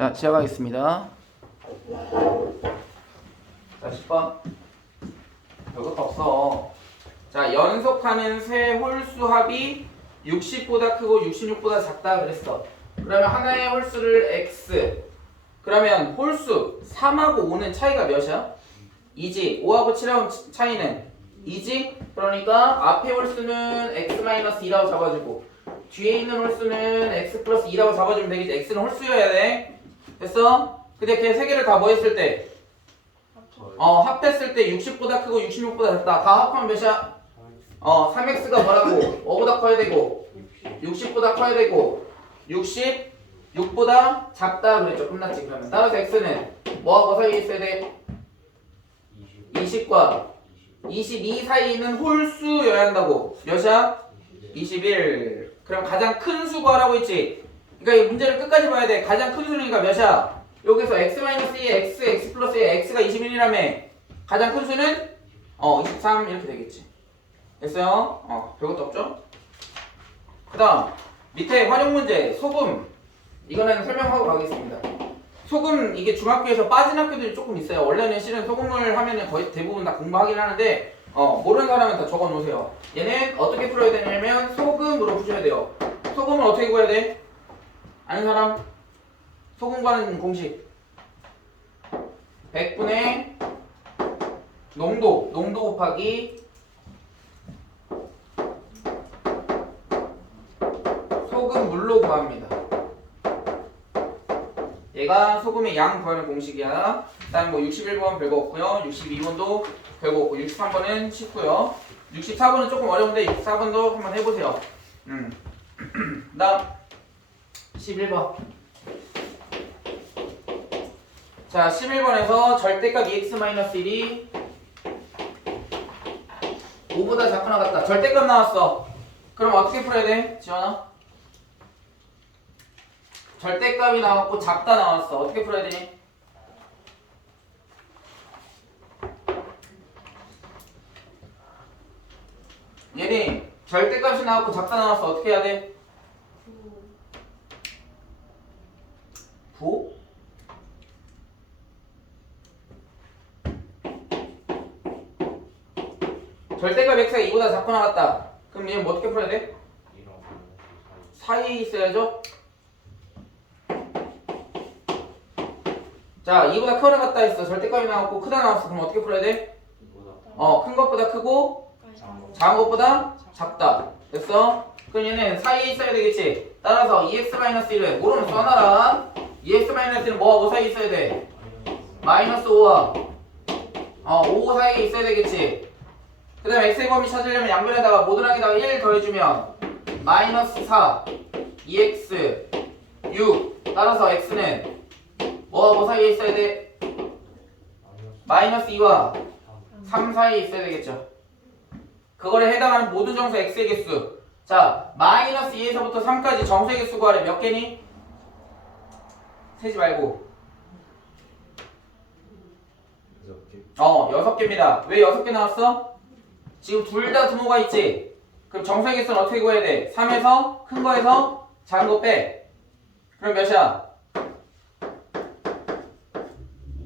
자, 시작하겠습니다. 자, 10번. 별것도 없어. 자, 연속하는 세 홀수 합이 60보다 크고 66보다 작다 그랬어. 그러면 하나의 홀수를 x. 그러면 홀수 3하고 5는 차이가 몇이야? 2지. 5하고 7하고 차이는 2지. 그러니까 앞에 홀수는 x-2라고 잡아주고 뒤에 있는 홀수는 x 플러스 2라고 잡아주면 되겠지. x는 홀수여야 돼. 됐어? 근데 걔 세 개를 다 뭐 했을 때? 합했을 때 60보다 크고 66보다 작다. 다 합하면 몇이야? 3x가 뭐라고? 5보다 커야 되고 60보다 커야 되고 66보다 작다 그랬죠. 끝났지. 그러면 따라서 x는 뭐하고 사이에 있어야 돼? 20과 22 사이에 있는 홀수여야 한다고. 몇이야? 21. 그럼 가장 큰 수 구하라고 했지. 그러니까 이 문제를 끝까지 봐야 돼. 가장 큰 수니까 몇이야? 여기서 x-2에 x, x 플러스에 x가 21이라며. 가장 큰 수는 23 이렇게 되겠지. 됐어요? 별것도 없죠? 그 다음 밑에 활용 문제 소금. 이거는 설명하고 가겠습니다. 소금 이게 중학교에서 빠진 학교들이 조금 있어요. 원래는 실은 소금을 하면은 거의 대부분 다 공부하긴 하는데 모르는 사람은 다 적어 놓으세요. 얘는 어떻게 풀어야 되냐면 소금으로 푸셔야 돼요. 소금을 어떻게 구해야 돼? 아는 사람? 소금 구하는 공식 100분의 농도 곱하기 소금 물로 구합니다. 얘가 소금의 양 구하는 공식이야. 그 다음에 뭐 61번 별거 없고요. 62번도 별거 없고 63번은 쉽고요. 64번은 조금 어려운데 64번도 한번 해보세요. 그 다음 11번. 자, 11번에서 절대값 2x-1이 5보다 작거나 같다. 절대값 나왔어. 그럼 어떻게 풀어야 돼? 지원아? 절대값이 나왔고 작다 나왔어. 어떻게 풀어야 되니? 얘네 절대값이 나왔고 작다 나왔어. 어떻게 해야 돼? 부? 절대값 x가 2보다 작거나 같다. 그럼 얘는 뭐 어떻게 풀어야 돼? 사이에 있어야죠. 자, 2보다 크거나 같다 했어. 절대값이 나왔고 크다 나왔어. 그럼 어떻게 풀어야 돼? 큰 것보다 크고 작은 것보다 작다. 됐어? 그럼 얘는 사이에 있어야 되겠지. 따라서 2x-1을 뭐로 써놔라. 2x-1은 뭐하고 사이에 있어야 돼? 마이너스 5와 5 사이에 있어야 되겠지. 그 다음에 x의 범위 찾으려면 양변에다가 모드랑에다가 1 더해주면 마이너스 4 2x 6. 따라서 x는 뭐하고 사이에 있어야 돼? 마이너스 2와 3 사이에 있어야 되겠죠. 그거에 해당하는 모든 정수 x의 개수. 자, 마이너스 2에서부터 3까지 정수의 개수 구하래. 몇 개니? 세지 말고 6개입니다. 왜 6개 나왔어? 지금 둘 다 등호가 있지? 그럼 정수의 개수는 어떻게 구해야 돼? 3에서 큰 거에서 작은 거 빼. 그럼 몇이야?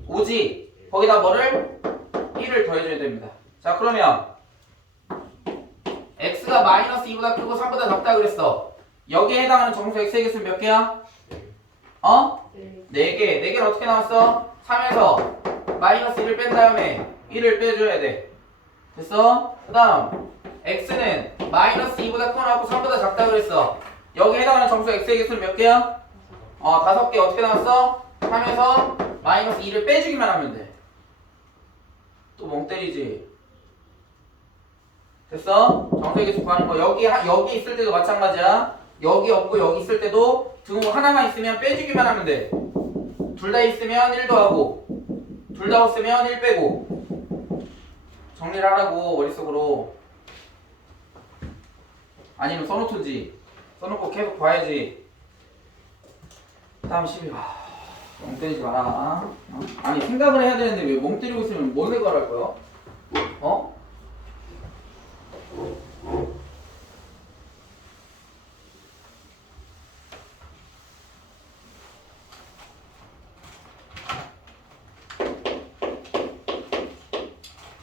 5지. 거기다 뭐를? 1을 더해줘야 됩니다. 자, 그러면 x가 마이너스 2보다 크고 3보다 작다 그랬어. 여기에 해당하는 정수 x의 개수는 몇 개야? 4개. 4개는 어떻게 나왔어? 3에서 마이너스 1을 뺀 다음에 1을 빼줘야 돼. 됐어? 그 다음 x는 마이너스 2보다 크거나 하고 3보다 작다 그랬어. 여기에 해당하는 정수 x의 개수는 몇 개야? 5개. 어떻게 나왔어? 3에서 마이너스 2를 빼주기만 하면 돼. 또 멍 때리지. 됐어? 정수의 개수 구하는 거. 여기 있을 때도 마찬가지야. 여기 없고 여기 있을 때도 등호 하나만 있으면 빼주기만 하면 돼. 둘 다 있으면 1 더하고 둘 다 없으면 1 빼고. 정리를 하라고 머릿속으로. 아니면 써놓든지. 써놓고 계속 봐야지. 다음 12번. 멍 때리지 마라. 아니 생각을 해야 되는데 왜 멍 때리고 있으면 뭘 생각할 거야?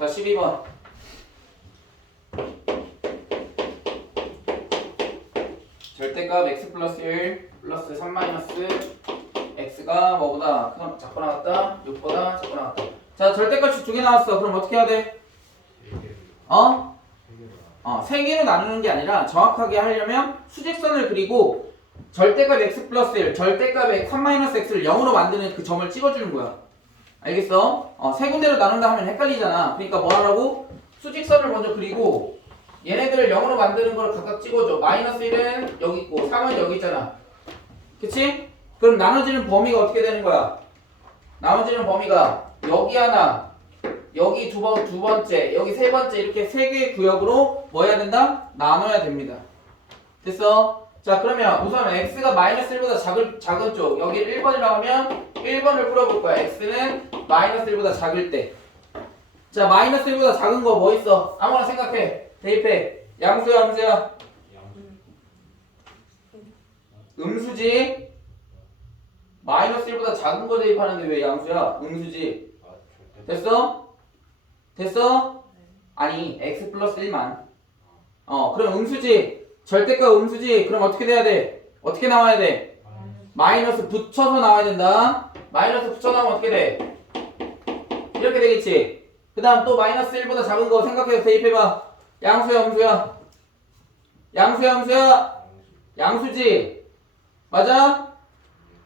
자 12번 절대값 x 플러스 1 플러스 3 마이너스 x가 뭐보다 작거나 같다? 6보다 작거나 같다. 자 절대값이 두 개 나왔어. 그럼 어떻게 해야 돼? 세 개로 나누는 게 아니라 정확하게 하려면 수직선을 그리고 절대값 x 플러스 1, 절대값 3 마이너스 x를 0으로 만드는 그 점을 찍어주는 거야. 알겠어? 세 군데로 나눈다 하면 헷갈리잖아. 그러니까 뭐 하라고? 수직선을 먼저 그리고 얘네들을 0으로 만드는 걸 각각 찍어줘. 마이너스 1은 여기 있고 3은 여기 있잖아. 그치? 그럼 나눠지는 범위가 어떻게 되는 거야? 나눠지는 범위가 여기 하나, 여기 두 번째, 여기 세 번째 이렇게 세 개의 구역으로 뭐 해야 된다? 나눠야 됩니다. 됐어? 자 그러면 우선 x가 마이너스 1보다 작은 쪽 여기 1번이라고 하면 1번을 풀어볼 거야. x는 마이너스 1보다 작을 때. 자 마이너스 1보다 작은 거 뭐 있어? 아무나 생각해. 대입해. 양수야 음수야? 음수지. 마이너스 1보다 작은 거 대입하는데 왜 양수야? 음수지. 됐어? 됐어? 아니 x 플러스 1만. 그럼 음수지. 절대값 음수지. 그럼 어떻게 돼야 돼? 어떻게 나와야 돼? 마이너스 붙여서 나와야 된다. 마이너스 붙여 나오면 어떻게 돼? 이렇게 되겠지. 그 다음 또 마이너스 1보다 작은 거 생각해서 대입해봐. 양수야 음수야? 양수야 음수야? 양수지. 맞아?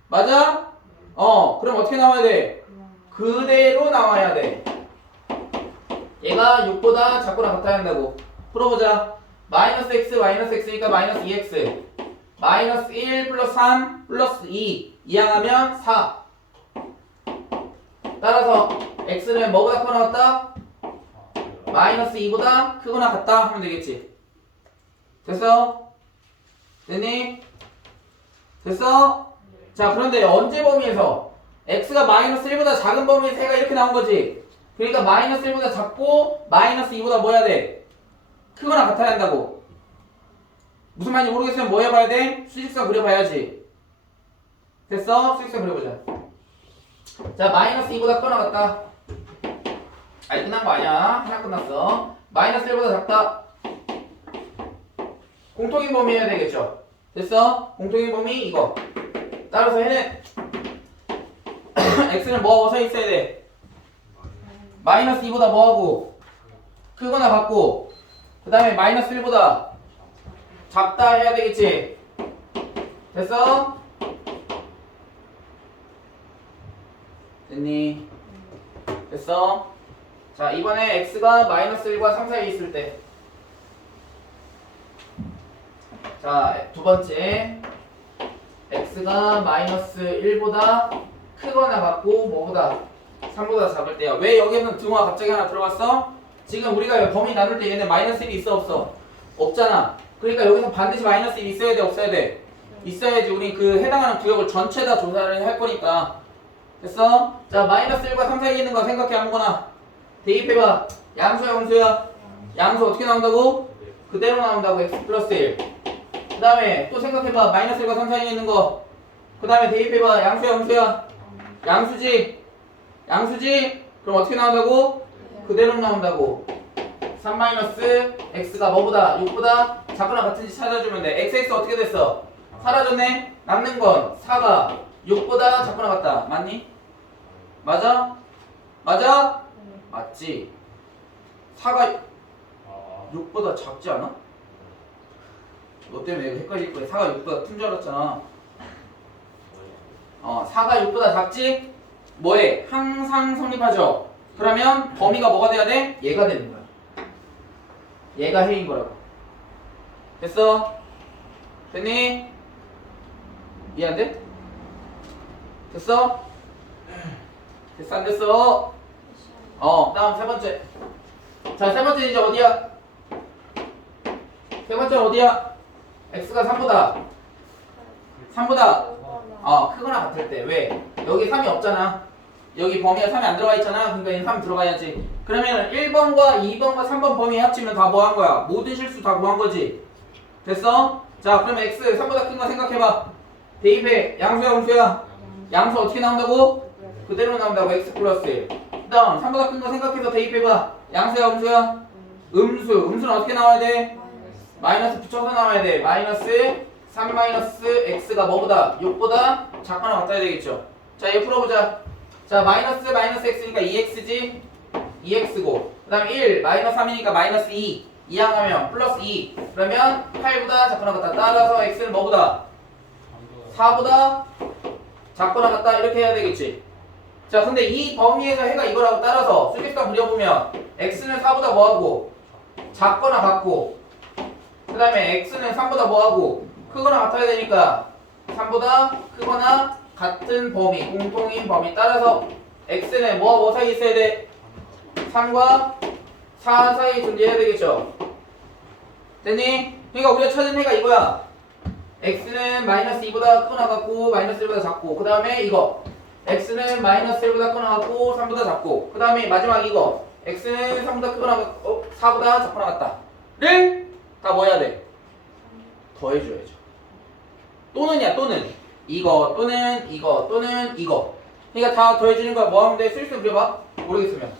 맞아? 그럼 어떻게 나와야 돼? 그대로 나와야 돼. 얘가 6보다 작거나 같아야 한다고. 풀어보자. 마이너스 x니까 마이너스 2x 마이너스 1 플러스 3 플러스 2 이항하면 4. 따라서 x는 뭐보다 크거나 같다? 마이너스 2보다 크거나 같다 하면 되겠지. 됐어? 됐니? 됐어? 자 그런데 언제 범위에서 x가 마이너스 1보다 작은 범위에서 해가 이렇게 나온 거지. 그러니까 마이너스 1보다 작고 마이너스 2보다 뭐 해야 돼? 크거나 같아야 한다고. 무슨 말인지 모르겠으면 뭐 해봐야 돼? 수직선 그려봐야지. 됐어? 수직선 그려보자. 자 마이너스 2보다 크거나 같다. 아니 끝난 거 아니야. 하나 끝났어. 마이너스 1보다 작다. 공통인 범위 해야 되겠죠. 됐어? 공통인 범위 이거. 따라서 얘는 x는 뭐하고 서 있어야 돼? 마이너스 2보다 뭐하고? 크거나 같고 그 다음에 마이너스 1보다 작다 해야 되겠지. 됐어? 됐니? 됐어? 자 이번에 x가 마이너스 1과 3 사이에 있을 때 자 두번째 x가 마이너스 1보다 크거나 같고 뭐보다 3보다 작을 때요. 왜 여기에서는 등호가 갑자기 하나 들어갔어? 지금 우리가 범위 나눌 때 얘네 마이너스 1이 있어 없어? 없잖아. 그러니까 여기서 반드시 마이너스 1이 있어야 돼 없어야 돼? 있어야지. 우리 그 해당하는 구역을 전체 다 조사를 할 거니까. 됐어? 자 마이너스 1과 3 사이에 있는 거 생각해 아무거나. 대입해봐. 양수야 음수야? 양수 어떻게 나온다고? 그대로 나온다고. x 플러스 1. 그 다음에 또 생각해봐. 마이너스 1과 3 사이에 있는 거. 그 다음에 대입해봐. 양수야 음수야? 양수지? 양수지? 그럼 어떻게 나온다고? 그대로 나온다고. 3 마이너스 x가 뭐보다? 6보다 작거나 같은지 찾아주면 돼. xx 어떻게 됐어? 사라졌네? 남는 건 4가 6보다 작거나 같다. 맞니? 맞아? 맞아? 맞지? 4가 6보다 작지 않아? 너 때문에 이거 헷갈릴 거야. 4가 6보다 큰 줄 알았잖아. 4가 6보다 작지? 뭐해? 항상 성립하죠? 그러면 범위가 뭐가 돼야 돼? 얘가 되는 거야. 얘가 해인 거라고. 됐어? 됐니? 미안한데? 됐어? 됐어 안 됐어? 다음 세 번째. 자, 세 번째 이제 어디야? 세 번째 어디야? x가 3보다 크거나 같을 때. 왜? 여기 3이 없잖아. 여기 범위가 3이 안 들어가 있잖아. 그러니까 얘는 3 들어가야지. 그러면 1번과 2번과 3번 범위 합치면 다 뭐 한 거야? 모든 실수 다 구한 거지. 됐어? 자 그러면 x 3보다 큰 거 생각해봐. 대입해. 양수야 음수야? 양수 어떻게 나온다고? 그대로 나온다고. x 플러스 1. 그 다음 3보다 큰 거 생각해서 대입해봐. 양수야 음수야? 음수는 어떻게 나와야 돼? 마이너스 붙여서 나와야 돼. 마이너스 3 마이너스 x가 뭐보다? 6보다 작거나 같아야 되겠죠. 자, 얘 풀어보자. 자, 마이너스 x니까 2x지? 2x고 그 다음에 1 마이너스 3이니까 마이너스 2 이항하면 플러스 2 그러면 8보다 작거나 같다. 따라서 x는 뭐보다? 4보다 작거나 같다. 이렇게 해야 되겠지. 자, 근데 이 범위에서 해가 이거라고 따라서 수직선 그려보면 x는 4보다 뭐하고? 작거나 같고 그 다음에 x는 3보다 뭐하고? 크거나 같아야 되니까 3보다 크거나 같은 범위, 공통인 범위 따라서 x는 뭐와 뭐 사이에 있어야 돼? 3과 4 사이에 존재해야 되겠죠. 됐니? 그러니까 우리가 찾은 해가 이거야. x는 마이너스 2보다 크거나 같고 마이너스 1보다 작고 그 다음에 이거 x는 마이너스 1보다 크거나 같고 3보다 작고 그 다음에 마지막 이거 x는 3보다 크거나 같고 4보다 작거나 같다 를 다 뭐 해야 돼? 더해줘야죠. 또는이야 또는 이거 또는 이거 또는 이거 그러니까 다 더해주는 거야. 뭐 하면 돼? 수직선 그려봐. 모르겠으면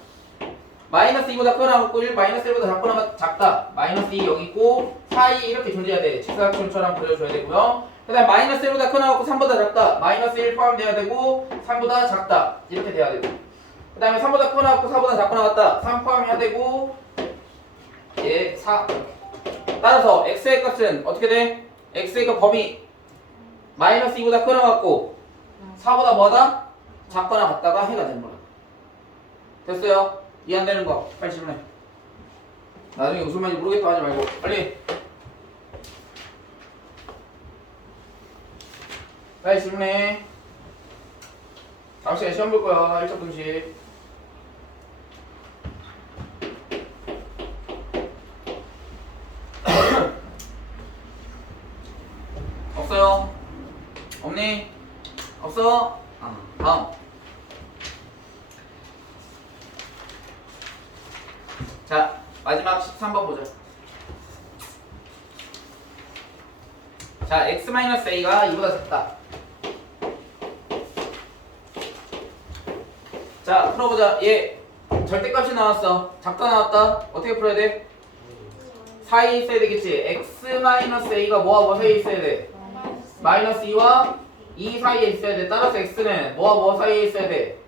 마이너스 2보다 크거나 같고 1 마이너스 1보다 작거나 작다 마이너스 2 여기 있고 사이 이렇게 존재해야 돼. 직사각형처럼 그려줘야 되고요. 그 다음 마이너스 1보다 크거나 같고 3보다 작다 마이너스 1 포함되어야 되고 3보다 작다 이렇게 돼야 되고 그 다음에 3보다 크거나 같고 4보다 작거나 같다 3 포함해야 되고 예 4 따라서 x의 값은 어떻게 돼? x의 값 범위 마이너스 2보다 크거나 같고 4보다 뭐하다? 작거나 같다가 해가 되는 거야. 됐어요? 이해 안 되는 거 빨리 질문해. 나중에 무슨 말인지 모르겠다 하지 말고 빨리 질문해. 다음 시간에 시험 볼 거야. 1차 분식. 없어요? 없니? 없어? 다음. 자, 마지막 13번 보자. 자, x-a가 2보다 작다. 자, 풀어보자. 얘 절대값이 나왔어. 작다 나왔다. 어떻게 풀어야 돼? 사이에 있어야 되겠지. x-a가 뭐와 뭐 사이에 있어야 돼? 마이너스 2와 2 사이에 있어야 돼. 따라서 x는 뭐와 뭐 사이에 있어야 돼?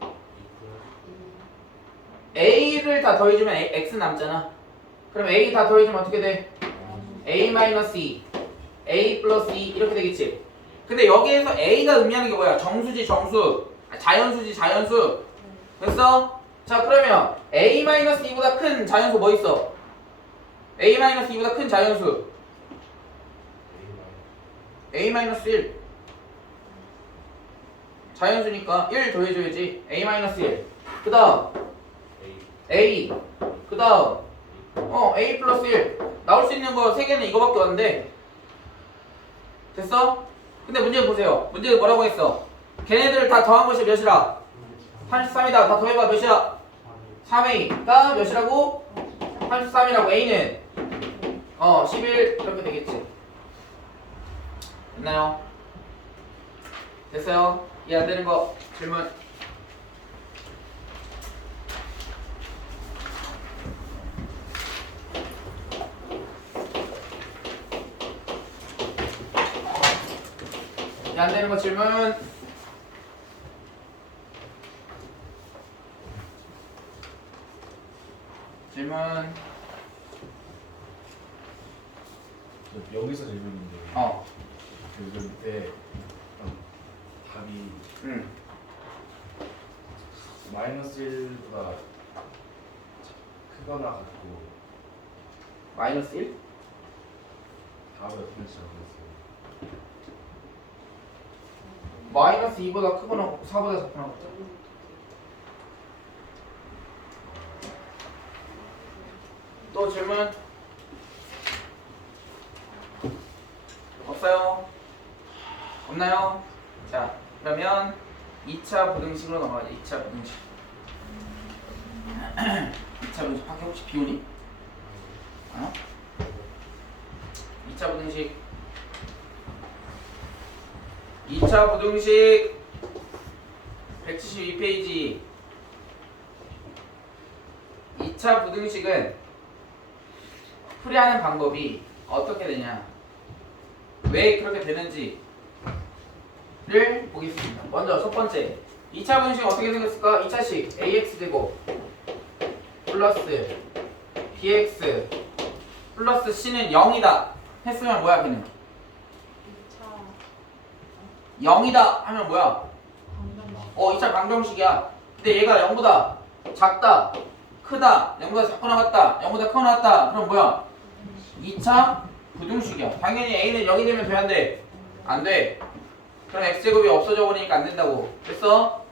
a를 다 더해주면 x 남잖아. 그럼 a 다 더해주면 어떻게 돼? a-2 a 플러스 2 이렇게 되겠지. 근데 여기에서 a가 의미하는 게 뭐야? 정수지 정수 자연수지 자연수. 됐어? 자, 그러면 a-2보다 큰 자연수 뭐 있어? a-2보다 큰 자연수 a-1 자연수니까 1 더해줘야지. a-1 그 다음 a 그 다음 a 플러스 1 나올 수 있는 거 3개는 이거밖에 없는데 됐어? 근데 문제 보세요. 문제는 뭐라고 했어? 걔네들을 다 더한 것이 몇이라? 33이다. 다 더해봐. 몇이야? 3a가 몇이라고? 33이라고. a는 11 이렇게 되겠지. 됐나요? 됐어요? 이해 안 되는 거 질문. 이해 안 되는 거 질문. 질문. 여기서 질문인데 그 밑에 답이 마이너스 1보다 크거나 같고 마이너스 1? 답을 어떻게 적었어요? 마이너스 2보다 크거나 같고 4보다 작거나 같다. 또 질문? 없어요? 없나요? 자, 그러면 2차 부등식으로 넘어가자. 2차 부등식. 2차 부등식 밖에 혹시 비 오니? 2차 부등식. 2차 부등식 172페이지 2차 부등식은 풀이하는 방법이 어떻게 되냐, 왜 그렇게 되는지를 보겠습니다. 먼저 첫 번째, 2차 부등식은 어떻게 생겼을까? 2차식 ax제곱 플러스 bx 플러스 c는 0이다 했으면 뭐야 걔는? 0이다 하면 뭐야? 2차 방정식이야. 근데 얘가 0보다 작다, 크다, 0보다 작고 나갔다, 0보다 크고 나갔다. 그럼 뭐야? 2차 부등식이야. 당연히 a는 0이 되면 돼, 안 돼? 안 돼. 그럼 x제곱이 없어져 버리니까 안 된다고. 됐어?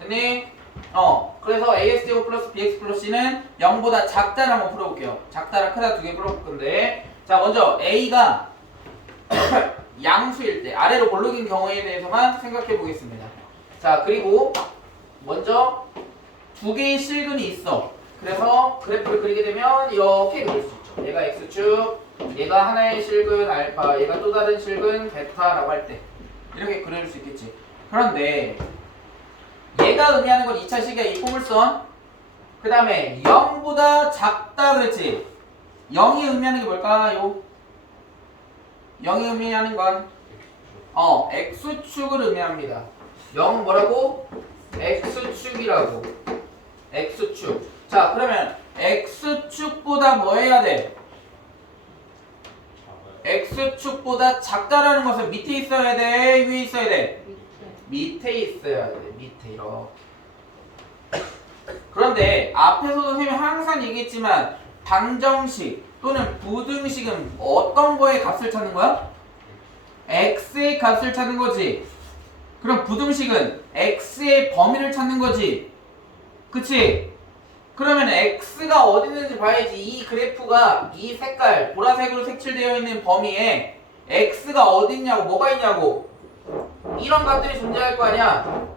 됐니? 그래서 ax제곱 플러스 bx 플러스 c는 0보다 작다를 한번 풀어볼게요. 작다랑 크다 두 개 풀어볼 건데, 자 먼저 a가 양수일 때 아래로 볼록인 경우에 대해서만 생각해 보겠습니다. 자 그리고 먼저 두 개의 실근이 있어. 그래서 그래프를 그리게 되면 이렇게 그릴 수 있죠. 얘가 x축, 얘가 하나의 실근 알파, 얘가 또 다른 실근 베타라고 할 때 이렇게 그릴 수 있겠지. 그런데 얘가 의미하는 건 2차식의 이 포물선, 그 다음에 0보다 작다 그랬지. 0이 의미하는 게 뭘까요? 0이 의미하는 건 x축을 의미합니다. 0 뭐라고? x축이라고. x축. 자 그러면 x축보다 뭐 해야 돼? x축보다 작다라는 것은 밑에 있어야 돼? 위에 있어야 돼? 밑에 있어야 돼. 밑에 이렇게. 그런데 앞에서도 선생님이 항상 얘기했지만 방정식 또는 부등식은 어떤 거의 값을 찾는 거야? x의 값을 찾는 거지. 그럼 부등식은 x의 범위를 찾는 거지. 그치? 그러면 x가 어디 있는지 봐야지. 이 그래프가 이 색깔 보라색으로 색칠되어 있는 범위에 x가 어디 있냐고, 뭐가 있냐고. 이런 값들이 존재할 거 아니야.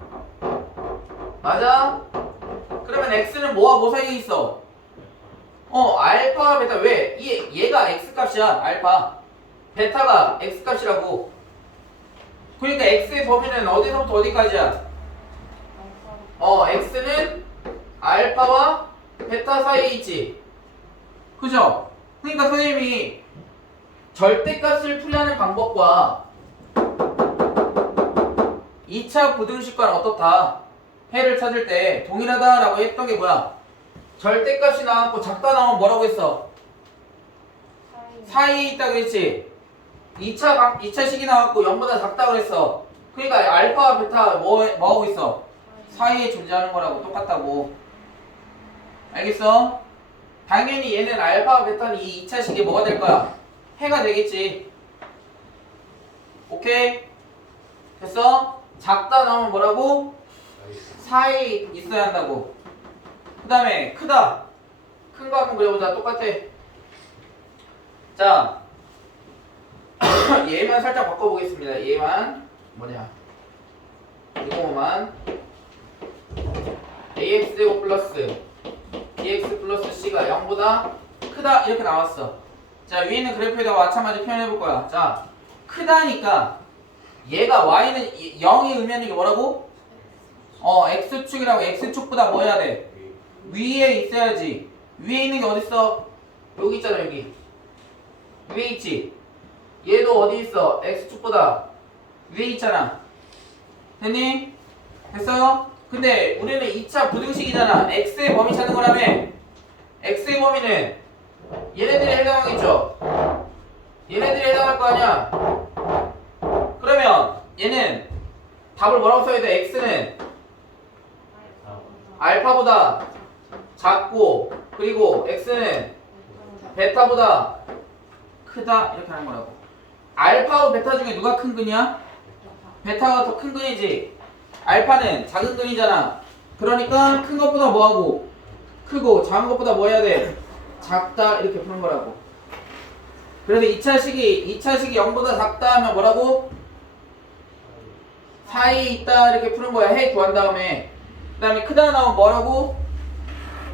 맞아? 그러면 x는 뭐와 뭐 사이에 있어? 알파와 베타. 왜? 얘가 x값이야. 알파. 베타가 x값이라고. 그러니까 x의 범위는 어디서부터 어디까지야? x는 알파와 베타 사이에 있지. 그죠? 그러니까 선생님이 절대값을 풀이하는 방법과 2차 부등식과는 어떻다? 해를 찾을 때 동일하다라고 했던 게 뭐야? 절대값이 나왔고 작다 나오면 뭐라고 했어? 사이에 있다 그랬지? 2차식이 나왔고 0보다 작다 그랬어. 그러니까 알파와 베타 뭐 하고 있어? 사이에 존재하는 거라고. 똑같다고. 알겠어? 당연히 얘는 알파와 베타는 이 2차식이 뭐가 될 거야? 해가 되겠지. 오케이? 됐어? 작다 나오면 뭐라고? 사이에 있어야 한다고. 그 다음에 크다. 큰 거 한번 그려보자. 똑같아. 자 얘만 살짝 바꿔보겠습니다. 얘만 뭐냐, 이거만 ax제곱 플러스 bx 플러스 c가 0보다 크다 이렇게 나왔어. 자 위에 있는 그래프에다가 마찬가지 표현해볼 거야. 자 크다니까 얘가 y는 0이 의미하는 게 뭐라고? x축이라고. x축보다 뭐 해야 돼? 위에 있어야지. 위에 있는 게 어딨어? 여기 있잖아. 여기 위에 있지. 얘도 어디 있어? x축보다 위에 있잖아. 됐니? 됐어요? 근데 우리는 2차 부등식이잖아. x의 범위 찾는 거라며. x의 범위는 얘네들이 해당하겠죠? 얘네들이 해당할 거 아니야. 그러면 얘는 답을 뭐라고 써야 돼? x는 알파보다 작고, 그리고 x는 베타보다 크다 이렇게 하는 거라고. 알파와 베타 중에 누가 큰 근이야? 베타가 더 큰 근이지. 알파는 작은 근이잖아. 그러니까 큰 것보다 뭐하고? 크고, 작은 것보다 뭐 해야 돼? 작다 이렇게 푸는 거라고. 그래서 2차식이 0보다 작다 하면 뭐라고? 사이에 있다 이렇게 푸는 거야. 해 구한 다음에. 그 다음에 크다 나오면 뭐라고?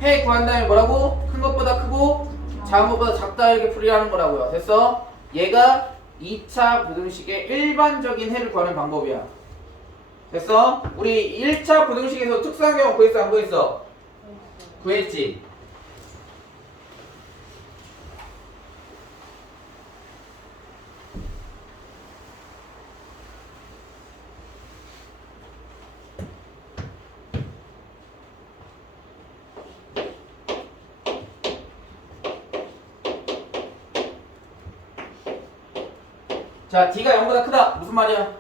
해 구한 다음에 뭐라고? 큰 것보다 크고 작은 것보다 작다 이렇게 풀이하는 거라고요. 됐어? 얘가 2차 부등식의 일반적인 해를 구하는 방법이야. 됐어? 우리 1차 부등식에서 특수한 경우 구했어? 안 구했어? 구했지. 자, D가 0보다 크다. 무슨 말이야?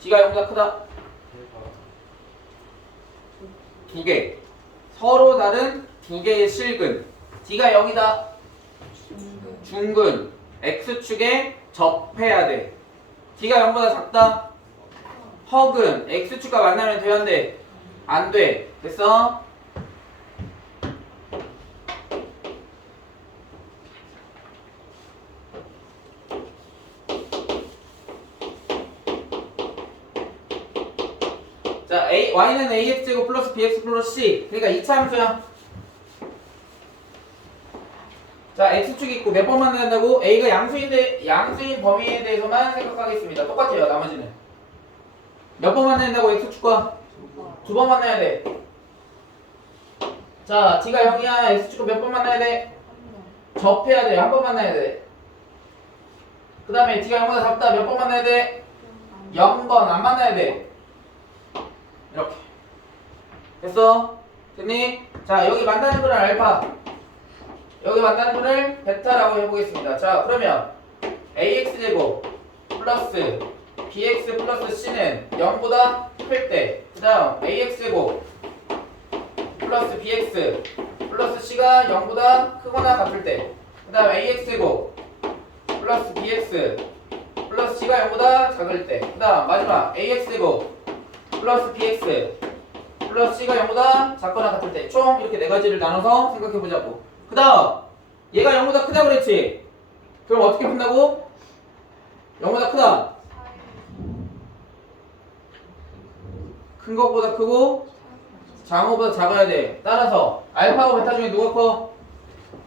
D가 0보다 크다. 두 개. 서로 다른 두 개의 실근. D가 0이다. 중근. X축에 접해야 돼. D가 0보다 작다. 허근. X축과 만나면 돼야 안 돼? 안 돼. 됐어? 자, y는 ax제곱 플러스 bx 플러스 c. 그러니까 2차 함수야. 자, x축이 있고 몇 번 만나야 한다고? a가 양수인데 양수인 범위에 대해서만 생각하겠습니다. 똑같아요, 나머지는. 몇 번 만나야 한다고? x축과? 두 번 만나야 돼. 자, d가 0이야. x축과 몇 번 만나야 돼? 접해야 돼. 한 번 만나야 돼. 그 다음에 d가 0보다 작다. 몇 번 만나야 돼? 0번 안 만나야 돼. 이렇게. 됐어? 됐니? 자, 여기 만나는 거는 알파. 여기 만나는 거를 베타라고 해보겠습니다. 자, 그러면 ax제곱 플러스 bx 플러스 c는 0보다 클 때, 그 다음 ax제곱 플러스 bx 플러스 c가 0보다 크거나 같을 때, 그 다음 ax제곱 플러스 bx 플러스 c가 0보다 작을 때, 그 다음 마지막 ax제곱 플러스 bx 플러스 c가 0보다 작거나 같을 때, 총 이렇게 네 가지를 나눠서 생각해보자고. 그 다음 얘가 0보다 크다고 그랬지? 그럼 어떻게 푼다고? 0보다 크다. 큰 것보다 크고 작은 것보다 작아야 돼. 따라서 알파하고 베타 중에 누가 커?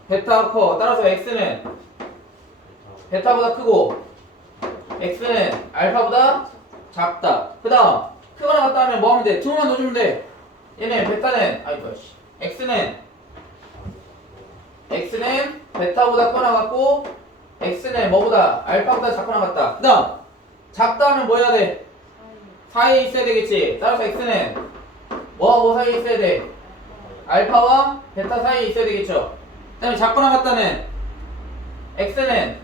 베타가 커. 따라서 x는 베타보다 크고 x는 알파보다 작다. 그 다음 크거나 같다 하면 뭐 하면 돼? 두만 넣어주면 돼. 얘는 베타는 아이 뭐야 씨. x는 베타보다 크거나 같고 x는 뭐보다? 알파보다 작거나 같다. 그 다음 작다 하면 뭐 해야 돼? 사이에 있어야 되겠지. 따라서 x는 뭐와 뭐 사이에 있어야 돼? 알파와 베타 사이에 있어야 되겠죠. 그 다음에 작거나 같다는 x는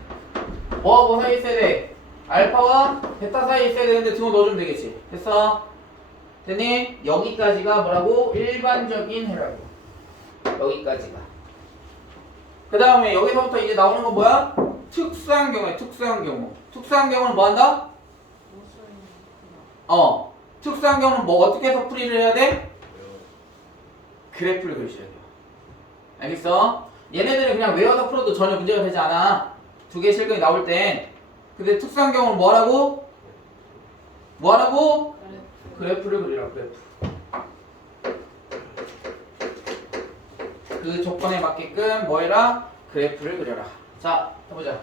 뭐와 뭐 사이에 있어야 돼? 알파와 베타 사이에 있어야 되는데 등호 넣어주면 되겠지. 됐어? 됐니? 여기까지가 뭐라고? 일반적인 해라고. 여기까지가. 그 다음에 여기서부터 이제 나오는 건 뭐야? 특수한 경우야. 특수한 경우. 특수한 경우는 뭐 한다? 특수한 경우는 뭐 어떻게 해서 풀이를 해야 돼? 그래프를 그리셔야 돼요. 알겠어? 얘네들은 그냥 외워서 풀어도 전혀 문제가 되지 않아. 두 개의 실근이 나올 땐. 근데 특수한 경우는 뭐하라고? 뭐하라고? 그래프를 그리라. 그래프. 그 조건에 맞게끔 뭐 해라? 그래프를 그려라. 자, 해보자.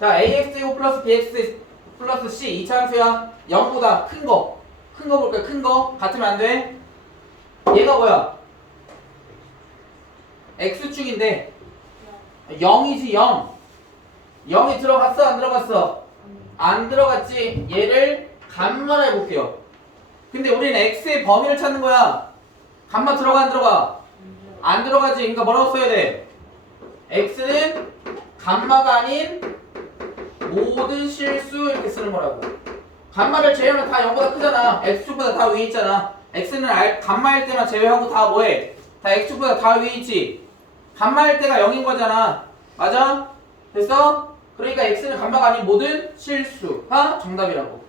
자, ax제곱 플러스 bx 플러스 c 2차 함수야. 0보다 큰 거. 큰 거 볼까요? 큰 거. 같으면 안 돼. 얘가 뭐야? x축인데 0이지 0. 0이 들어갔어? 안 들어갔어? 안 들어갔지? 얘를 감마라 해볼게요. 근데 우리는 x의 범위를 찾는 거야. 감마 들어가 안 들어가? 안 들어가지. 그러니까 뭐라고 써야 돼? x는 감마가 아닌 모든 실수 이렇게 쓰는 거라고. 감마를 제외하면 다 0보다 크잖아. x축보다 다 위에 있잖아. x는 감마일 때만 제외하고 다 뭐해? 다 x축보다 다 위에 있지. 감마일 때가 0인 거잖아. 맞아? 됐어? 그러니까 x는 감마가 아닌 모든 실수가 정답이라고.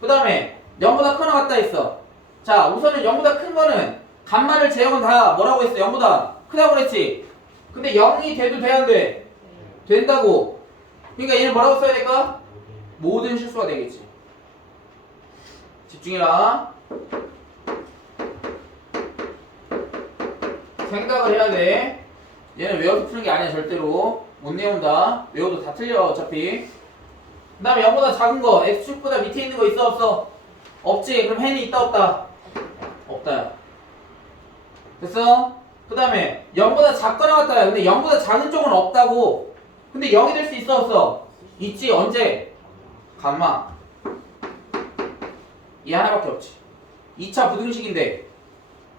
그 다음에 0보다 크거나 같다 했어. 자, 우선은 0보다 큰 거는 감마를 제외하면 다 뭐라고 했어? 0보다 크다고 그랬지. 근데 0이 돼도 돼 안 돼? 된다고. 그러니까 얘는 뭐라고 써야 될까? 모든 실수가 되겠지. 집중해라. 생각을 해야 돼. 얘는 외워서 푸는 게 아니야. 절대로 못 외운다. 외워도 다 틀려 어차피. 그 다음에 0보다 작은 거 x축보다 밑에 있는 거 있어 없어? 없지. 그럼 해는 있다 없다? 없다. 됐어? 그 다음에 0보다 작거나 같다. 근데 0보다 작은 쪽은 없다고. 근데 0이 될 수 있어 없어? 있지. 언제? 감마. 얘 하나밖에 없지. 2차 부등식인데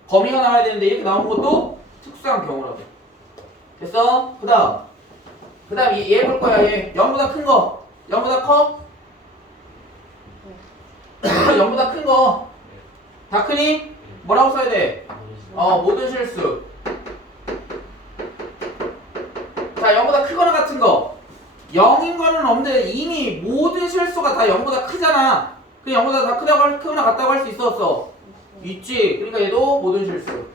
범위가 나와야 되는데 이렇게 나온 것도 특수한 경우라고. 됐어? 그 다음 얘 볼 거야. 얘 0보다 큰 거. 0보다 커? 0보다 큰 거. 다 크니? 뭐라고 써야 돼? 모든 실수. 자, 0보다 크거나 같은 거. 0인 거는 없는데 이미 모든 실수가 다 0보다 크잖아. 그 0보다 다 크거나 같다고 할 수 있어 없어? 있지. 그러니까 얘도 모든 실수.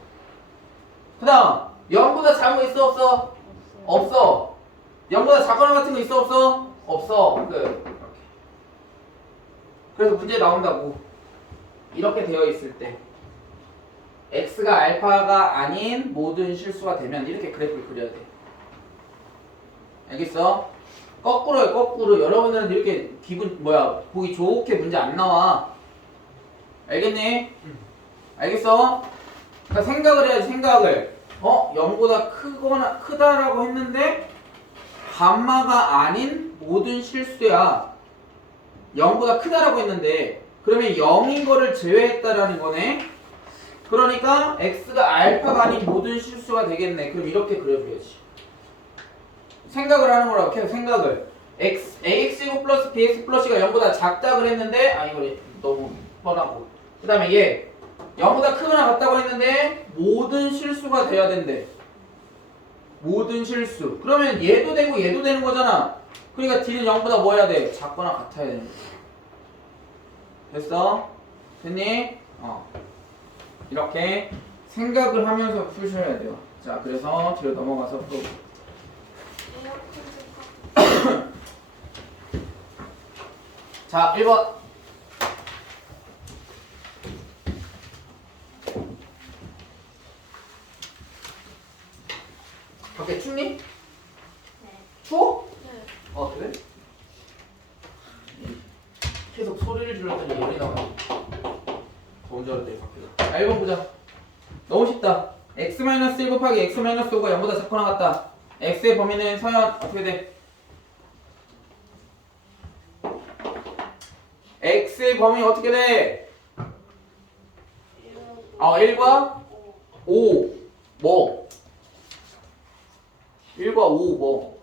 그 다음 0보다 작은 거 있어 없어? 없어. 0보다 작거나 같은 거 있어 없어? 없어. 그래서 문제 나온다고. 이렇게 되어 있을 때 x가 알파가 아닌 모든 실수가 되면 이렇게 그래프를 그려야 돼. 알겠어? 거꾸로요, 거꾸로. 여러분들은 이렇게 보기 좋게 문제 안 나와. 알겠니? 알겠어? 그러니까 생각을 해야지, 생각을. 0보다 크다라고 했는데 감마가 아닌 모든 실수야. 0보다 크다라고 했는데 그러면 0인 거를 제외했다라는 거네. 그러니까 x가 알파가 아닌 모든 실수가 되겠네. 그럼 이렇게 그려줘야지. 생각을 하는 거라고. 계속 생각을. ax제곱 플러스 bx 플러스가 0보다 작다 그랬는데 이거 너무 뻔하고. 그 다음에 얘 0보다 크거나 같다고 했는데 모든 실수가 돼야 된대. 모든 실수. 그러면 얘도 되고 얘도 되는 거잖아. 그러니까 d는 0보다 뭐 해야 돼? 작거나 같아야 되는 거지. 됐어? 됐니? 이렇게 생각을 하면서 푸셔야 돼요. 자, 그래서 뒤로 넘어가서 풀어. 자, 1번. 밖에 춥니? 네. 추워? 네. 그래? 계속 소리를 질렀더니 열이 나와. 더운 줄 알았더니 밖에가. 1번 보자. 너무 쉽다. x-1 곱하기 x-5가 0보다 작거나 같다. x의 범위는 서현 어떻게 돼? x의 범위 어떻게 돼? 1과 5 뭐? 1과 5 뭐?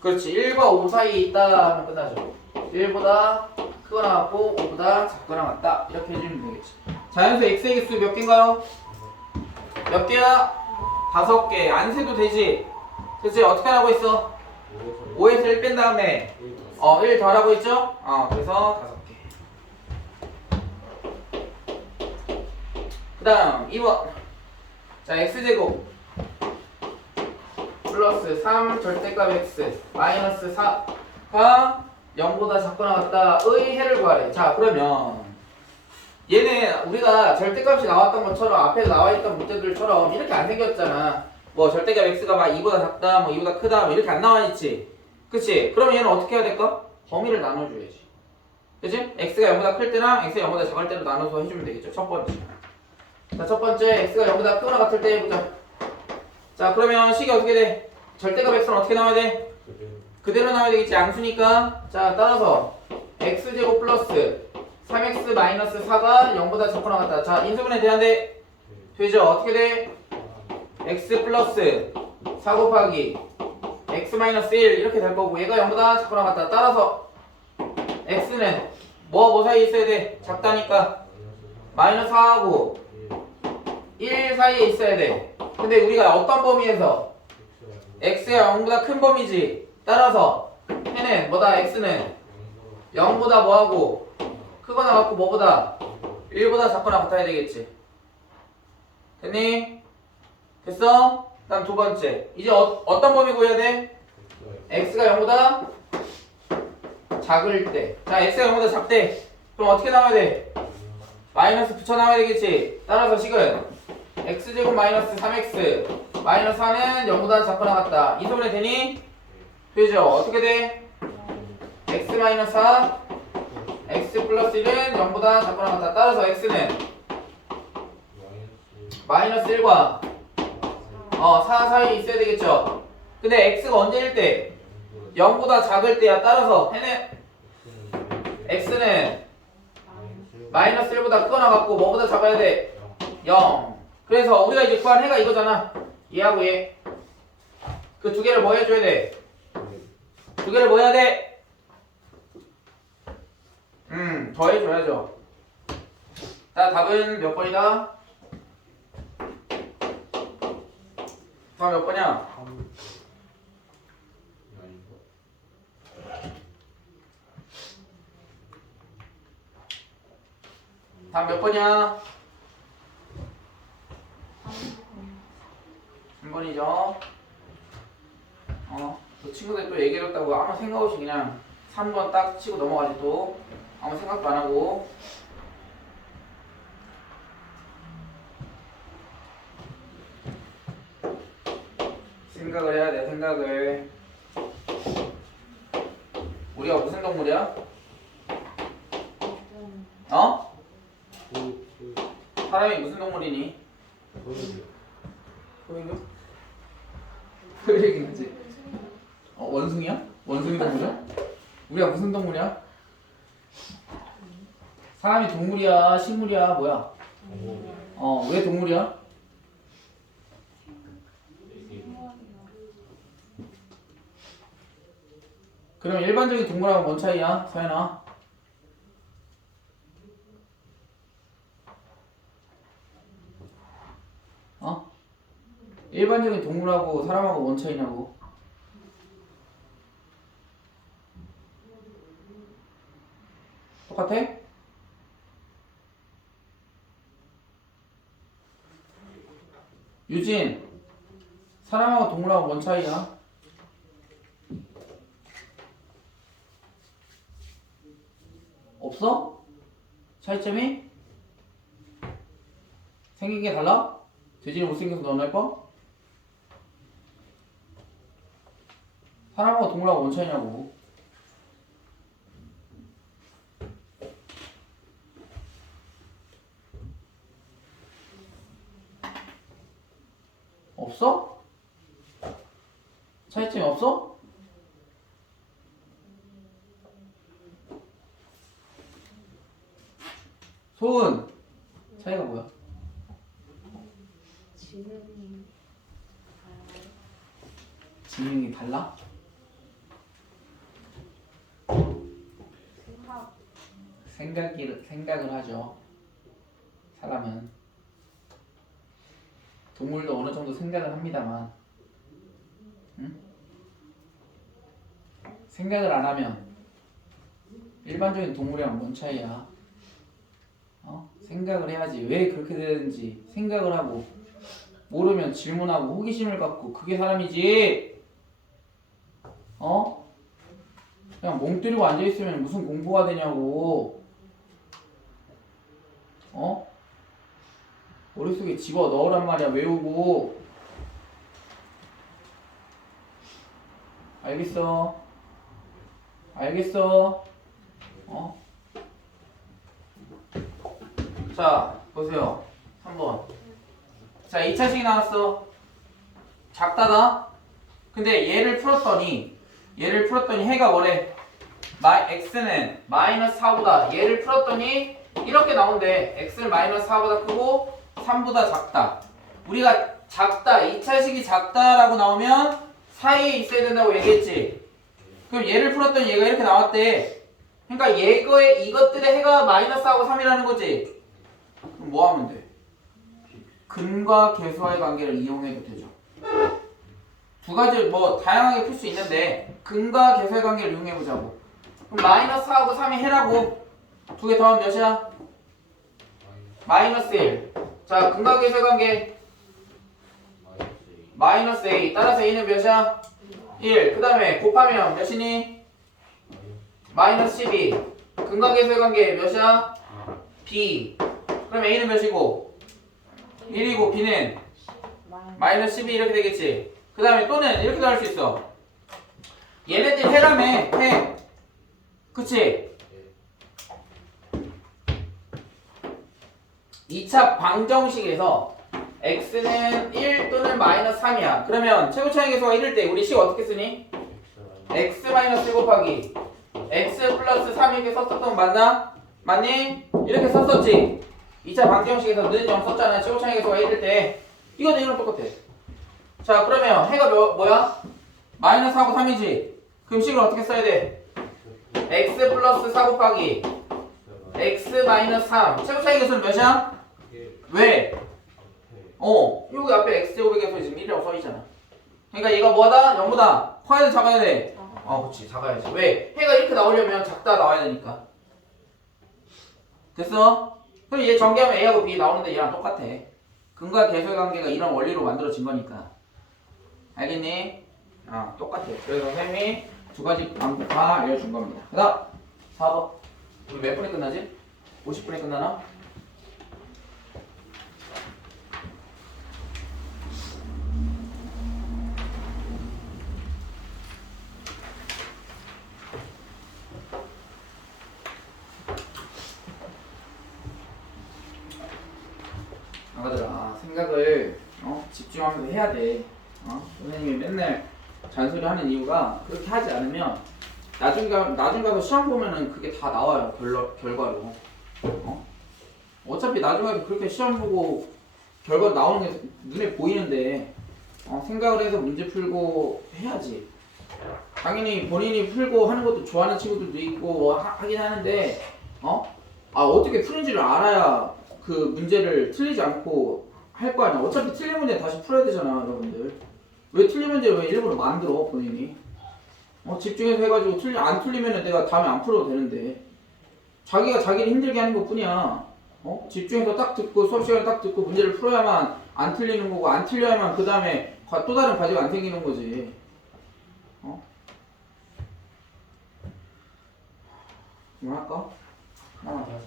그렇지. 1과 5 사이에 있다 하면 끝나죠. 1보다 크거나 같고 5보다 작거나 같다. 이렇게 해주면 되겠지. 자연수 x의 개수 몇 개인가요? 몇 개야? 5개. 안 세도 되지. 그치? 어떻게 하라고 했어? 5에서 1 뺀 다음에 1 더하라고 했죠? 그래서 5개. 그 다음 2번. 자, x제곱 플러스 3 절대값 x 마이너스 4가 0보다 작거나 같다의 해를 구하래. 자, 그러면 얘는 우리가 절대값이 나왔던 것처럼 앞에 나와있던 문제들처럼 이렇게 안 생겼잖아. 뭐 절대값 x가 막 2보다 작다, 뭐 2보다 크다, 뭐 이렇게 안 나와있지. 그치? 그럼 얘는 어떻게 해야 될까? 범위를 나눠줘야지. 그치? x가 0보다 클 때랑 x가 0보다 작을 때로 나눠서 해주면 되겠죠. 첫 번째. 자, 첫 번째 x가 0보다 크거나 같을 때 해보자. 자, 그러면 식이 어떻게 돼? 절대값 x는 어떻게 나와야 돼? 그대로 나와야 되겠지. 양수니까. 자, 따라서 x제곱 플러스 3x 마이너스 4가 0보다 작거나 같다. 자, 인수분해 대한대 되죠? 어떻게 돼? x 플러스 4 곱하기 x 마이너스 1 이렇게 될 거고 얘가 0보다 작거나 같다. 따라서 x는 뭐 사이에 있어야 돼? 작다니까 마이너스 4하고 1 사이에 있어야 돼. 근데 우리가 어떤 범위에서 x가 0보다 큰 범위지. 따라서 해는 뭐다? x는 0보다 뭐하고 크거나 같고 뭐보다 1보다 작거나 같아야 되겠지. 됐니? 됐어? 다음 두 번째. 이제 어떤 범위 구해야 돼? x가 0보다 작을 때. 자, x가 0보다 작대. 그럼 어떻게 나와야 돼? 마이너스 붙여 나와야 되겠지. 따라서 식은 x제곱 마이너스 3x 마이너스 4는 0보다 작거나 같다. 이소분해 되니? 되죠? 어떻게 돼? x 마이너스 4 x 플러스 1은 0보다 작거나 같다. 따라서 x는 마이너스 1과 4 사이에 있어야 되겠죠? 근데 x가 언제일 때? 0보다 작을 때야. 따라서 해는 x는 마이너스 1보다 크거나 같고 뭐보다 작아야 돼? 0. 그래서 우리가 이제 구한 해가 이거잖아. 얘하고 얘. 그 두 개를 뭐 해줘야 돼? 두 개를 뭐 해야 돼? 더해줘야죠. 자, 답은 몇 번이다? 답 몇 번이야? 3 답 몇 번이야? 3번이죠. 또 친구들 또 얘기해줬다고 아무 생각 없이 그냥 3번 딱 치고 넘어가지 또. 아무 생각도 안 하고. 생각을 해야 돼, 생각을. 우리가 무슨 동물이야? 어? 사람이 무슨 동물이니? 소인교? 소인교 그치? 원숭이야? 원숭이 동물이야? 우리가 무슨 동물이야? 사람이 동물이야? 식물이야? 뭐야? 왜 동물이야? 그럼 일반적인 동물하고 뭔 차이야? 서연아? 일반적인 동물하고 사람하고 뭔 차이냐고? 똑같아? 유진, 사람하고 동물하고 뭔 차이야? 없어? 차이점이? 생긴 게 달라? 돼지는 못생겨서 너나 예뻐? 사람하고 동물하고 뭔 차이냐고. 없어? 차이점이 없어? 소은, 차이가 뭐야? 지능이 달라? 생각을 하죠. 사람은. 동물도 어느 정도 생각을 합니다만, 응? 생각을 안 하면 일반적인 동물이랑 뭔 차이야? 생각을 해야지. 왜 그렇게 되는지 생각을 하고, 모르면 질문하고 호기심을 갖고, 그게 사람이지. 그냥 멍 때리고 앉아 있으면 무슨 공부가 되냐고. 머릿속에 집어 넣으란 말이야. 외우고. 알겠어? 알겠어? 자, 보세요. 3번. 자, 2차식이 나왔어. 작다다. 근데 얘를 풀었더니 해가 뭐래? x는 마이너스 4보다, 얘를 풀었더니 이렇게 나온대. x는 마이너스 4보다 크고 3보다 작다. 우리가 작다, 2차식이 작다라고 나오면 사이에 있어야 된다고 얘기했지. 그럼 얘를 풀었더니 얘가 이렇게 나왔대. 그러니까 이것들의 해가 마이너스하고 3이라는 거지. 그럼 뭐 하면 돼? 근과 계수와의 관계를 이용해도 되죠. 두 가지 뭐 다양하게 풀 수 있는데 근과 계수의 관계를 이용해보자고. 그럼 마이너스하고 3이 해라고. 두 개 더하면 몇이야? 마이너스 1. 자, 근과 계수의 관계 마이너스 a. 따라서 a는 몇이야? 1. 그 다음에 곱하면 몇이니? 마이너스 12. 근과 계수의 관계 몇이야? b. 그럼 a는 몇이고? 1이고 b는 마이너스 12 이렇게 되겠지. 그 다음에 또는 이렇게도 할 수 있어. 얘네들 해라며. 해. 그치? 2차 방정식에서 x는 1 또는 마이너스 3이야. 그러면 최고차의 계수가 1일 때 우리 식 어떻게 쓰니? x 마이너스 1 곱하기 x 플러스 3 이렇게 썼었던 거 맞나? 맞니? 이렇게 썼었지. 2차 방정식에서 는 0 썼잖아. 최고차의 계수가 1일 때. 이거도 이거랑 똑같아. 자, 그러면 해가 뭐야? 마이너스하고 3이지. 그럼 식을 어떻게 써야 돼? x 플러스 4 곱하기 x-3 최고 차이 계수는 몇이야? 왜? 여기 앞에 x제곱의 계수 지금 1이라고 써있잖아. 그러니까 얘가 뭐하다? 0보다 커야 돼 작아야 돼? 그치 작아야지. 왜? 해가 이렇게 나오려면 작다 나와야 되니까. 됐어? 그럼 얘 전개하면 A하고 B 나오는데 얘랑 똑같아. 근과 계수의 관계가 이런 원리로 만들어진 거니까. 알겠니? 똑같아. 그래서 선생님이 두 가지 방법 다 알려준 겁니다. 그 다음 4번. 우리 몇 분에 끝나지? 50분에 끝나나? 아가들아 생각을 집중하면서 해야 돼. 선생님이 맨날 잔소리하는 이유가 그렇게 하지 않으면 나중 가서 시험 보면은 그게 다 나와요. 결과로. 어차피 나중 가서 그렇게 시험 보고 결과 나오는 게 눈에 보이는데 생각을 해서 문제 풀고 해야지. 당연히 본인이 풀고 하는 것도 좋아하는 친구들도 있고 하긴 하는데 어떻게 푸는지를 알아야 그 문제를 틀리지 않고 할 거 아니야. 어차피 틀린 문제 다시 풀어야 되잖아, 여러분들. 왜 틀린 문제를 왜 일부러 만들어, 본인이? 집중해서 해가지고 안 틀리면 내가 다음에 안 풀어도 되는데. 자기가 자기를 힘들게 하는 것 뿐이야. 집중해서 딱 듣고 수업 시간에 딱 듣고 문제를 풀어야만 안 틀리는 거고, 안 틀려야만 그 다음에 또 다른 과제가 안 생기는 거지. 뭐 할까? 하나만 더 하자.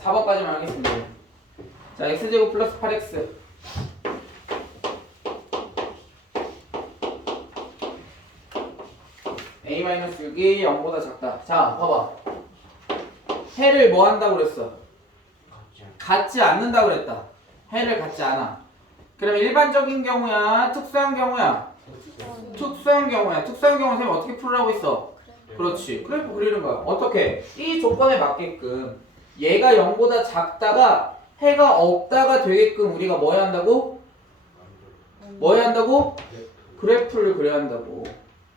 자, 4번까지만 하겠습니다. 자, x제곱 플러스 8x a-6이 0보다 작다. 자, 봐봐. 해를 뭐 한다고 그랬어? 갖지 않는다고 그랬다. 해를 갖지 않아. 그러면 일반적인 경우야? 특수한 경우야? 특수한 경우야. 특수한 경우는 선생님 어떻게 풀으라고 했어? 그렇지. 그래프 그리는 거야. 어떻게? 이 조건에 맞게끔 얘가 0보다 작다가 해가 없다가 되게끔 우리가 뭐 해야 한다고? 뭐 해야 한다고? 그래프를 그려야 한다고.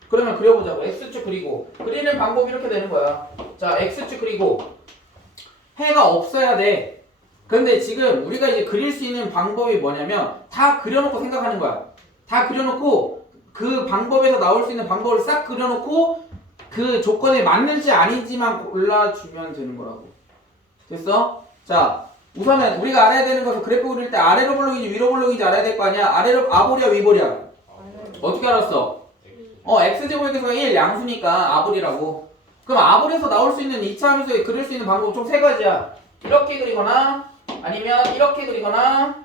그러면 그려보자고. X축 그리고 그리는 방법이 이렇게 되는 거야. 자, X축 그리고 해가 없어야 돼. 근데 지금 우리가 이제 그릴 수 있는 방법이 뭐냐면 다 그려놓고 생각하는 거야. 다 그려놓고 그 방법에서 나올 수 있는 방법을 싹 그려놓고 그 조건에 맞는지 아닌지만 골라주면 되는 거라고. 됐어? 자, 우선은 우리가 알아야 되는 것은 그래프 그릴 때 아래로 볼록인지 위로 볼록인지 알아야 될 거 아니야? 아래로 아볼이야 위볼이야? 어떻게 알았어? x제곱의 계수가 1 양수니까 아볼이라고. 그럼 아볼에서 나올 수 있는 2차 함수에 그릴 수 있는 방법 총 3가지야. 이렇게 그리거나 아니면 이렇게 그리거나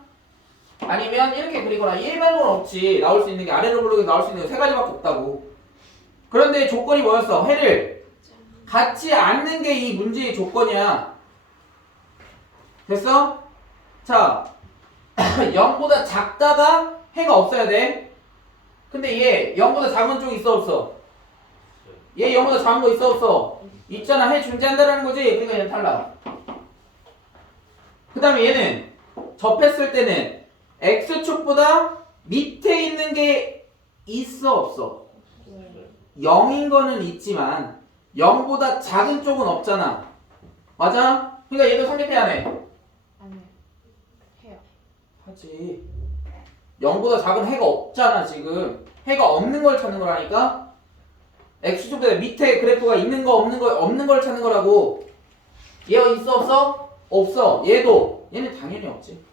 아니면 이렇게 그리거나 이 말고는 없지. 나올 수 있는 게 아래로 볼록에서 나올 수 있는 게 3가지밖에 없다고. 그런데 조건이 뭐였어? 해를 갖지 않는 게 이 문제의 조건이야. 됐어? 자, 0보다 작다가 해가 없어야 돼. 근데 얘 0보다 작은 쪽 있어 없어? 얘 0보다 작은 거 있어 없어? 있잖아. 해 존재한다라는 거지. 그러니까 얘는 탈락. 그 다음에 얘는 접했을 때는 x축보다 밑에 있는 게 있어 없어? 0인 거는 있지만 0보다 작은 쪽은 없잖아. 맞아? 그러니까 얘도 성립해야 해. 아니요. 해요. 하지. 0보다 작은 해가 없잖아. 지금 해가 없는 걸 찾는 거라니까. x축보다 밑에 그래프가 있는 거 없는 걸 찾는 거라고. 얘가 있어 없어? 없어. 얘는 당연히 없지.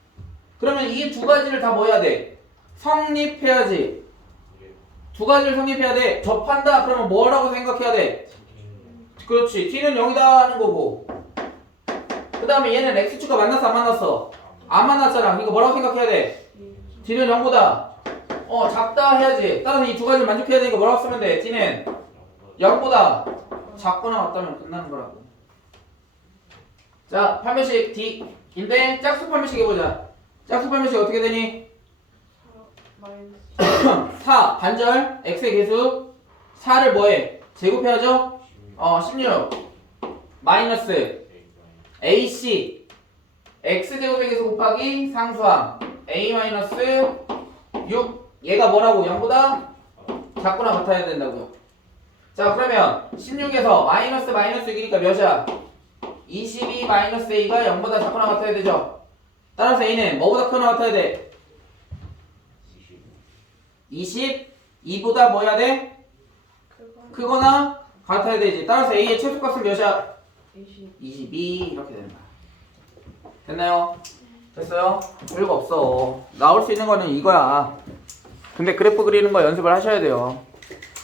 그러면 이 두 가지를 다 뭐 해야 돼? 성립해야지. 두 가지를 성립해야 돼. 접한다 그러면 뭐라고 생각해야 돼? 그렇지. t는 0이다 하는 거고. 그 다음에 얘는 x축과 만났어 안 만났어? 안 만났잖아. 이거 뭐라고 생각해야 돼? t는 0보다 작다 해야지. 따라서 이 두 가지를 만족해야 되니까 뭐라고 쓰면 돼? t는 0보다 작거나 같다면 끝나는 거라고. 자, 판별식 D인데 짝수 판별식 해보자. 짝수 판별식 어떻게 되니? 4 반절 x의 계수 4를 뭐해? 제곱해야죠? 16 마이너스 ac x제곱의 계수 곱하기 상수항 a 마이너스 6 얘가 뭐라고? 0보다 작거나 같아야 된다고요. 자 그러면 16에서 마이너스 6이니까 몇이야? 22 마이너스 a가 0보다 작거나 같아야 되죠. 따라서 a는 뭐보다 크거나 같아야 돼? 22보다 뭐 해야 돼? 크거나 같아야 되지. 따라서 a의 최소값은 몇이야? 22 이렇게 된다. 됐나요? 됐어요? 별거 없어. 나올 수 있는 거는 이거야. 근데 그래프 그리는 거 연습을 하셔야 돼요.